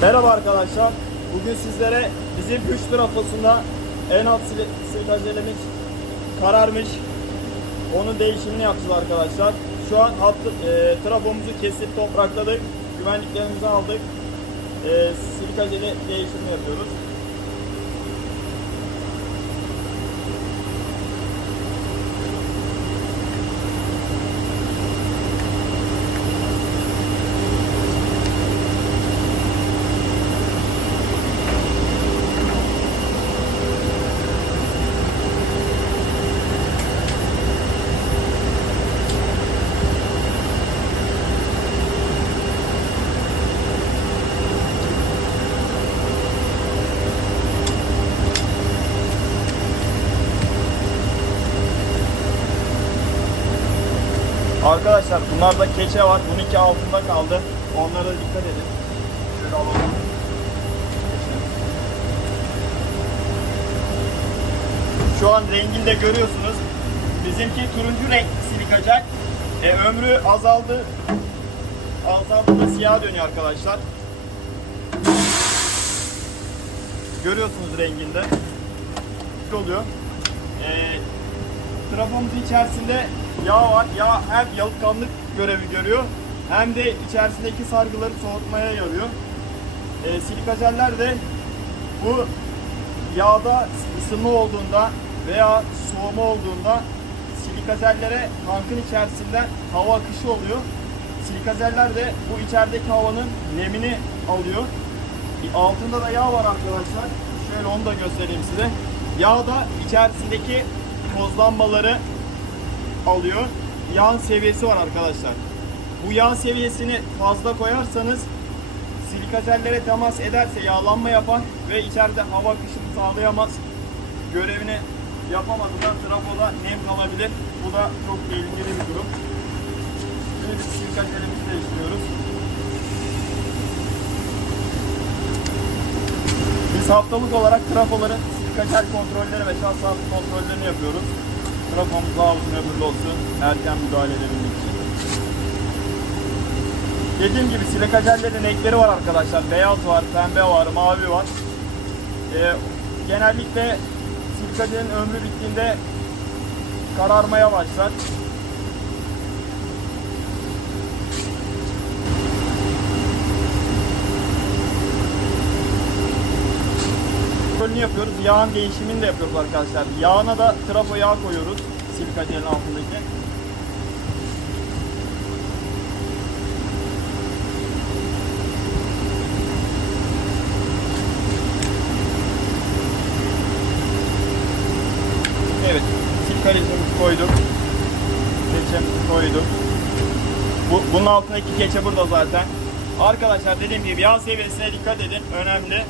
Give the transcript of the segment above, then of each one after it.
Merhaba arkadaşlar. Bugün sizlere bizim güç trafosunda en alt sil- silikajelemiz kararmış. Onun değişimini yapacağız arkadaşlar. Şu an hattı, e, trafomuzu kesip toprakladık. Güvenliklerimizi aldık. E, silikajeli değişimini yapıyoruz. Arkadaşlar bunlarda keçe var. Bununki altında kaldı. Onlara dikkat edin. Şöyle alalım. Şu an rengini de görüyorsunuz. Bizimki turuncu renk silikacak. E, ömrü azaldı. Azaldı da siyah dönüyor arkadaşlar. Görüyorsunuz renginde. Ne oluyor? E, trafomuzun içerisinde yağ var. Yağ hem yalıtkanlık görevi görüyor hem de içerisindeki sargıları soğutmaya yarıyor. E, silikajeller de bu yağda ısınma olduğunda veya soğuma olduğunda silikazellere tankın içerisinden hava akışı oluyor. Silikazeller de bu içerideki havanın nemini alıyor. Altında da yağ var arkadaşlar. Şöyle onu da göstereyim size. Yağ da içerisindeki tozlanmaları alıyor. Yağın seviyesi var arkadaşlar. Bu yağ seviyesini fazla koyarsanız silikazellere temas ederse yağlanma yapar ve içeride hava akışını sağlayamaz. Görevini yapamadı da trafoda nem kalabilir. Bu da çok tehlikeli bir durum. Şimdi biz silikazelimizi değiştiriyoruz. Biz haftalık olarak trafoların silikajer kontrolleri ve şans kontrollerini yapıyoruz. Trafomuz daha uzun ömürlü olsun, erken müdahale edebilmek için. Dediğim gibi silikajellerin renkleri var arkadaşlar. Beyaz var, pembe var, mavi var. Ee, genellikle silikajelin ömrü bittiğinde kararmaya başlar. Kontrolünü yapıyoruz. Yağın değişimini de yapıyoruz arkadaşlar. Yağına da trafo yağ koyuyoruz. Silikajelin altındaki. Evet. Silikajelimizi koyduk. Keçemizi koyduk. Bu, bunun altındaki keçe burada zaten. Arkadaşlar dediğim gibi yağ seviyesine dikkat edin. Önemli.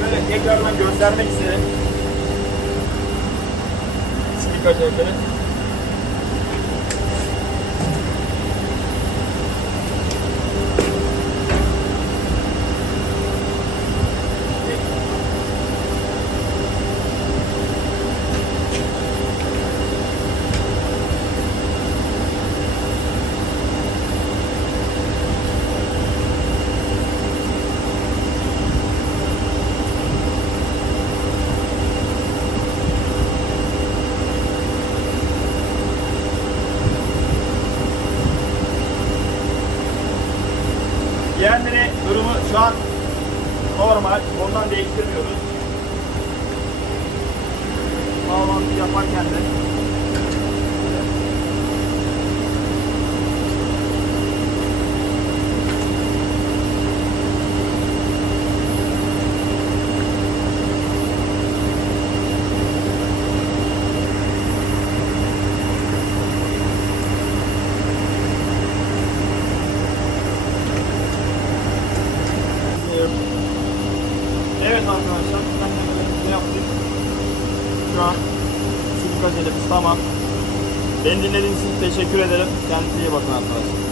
Şöyle tekrardan göstermek istedim. Silika cevleri. Diğerleri durumu şu an normal. Ondan değiştirmiyoruz. Bağlantı yaparken de Evet arkadaşlar, ne yaptık? Şu an silikajelimiz tamam. Beni dinlediğiniz için teşekkür ederim. Kendinize iyi bakın arkadaşlar.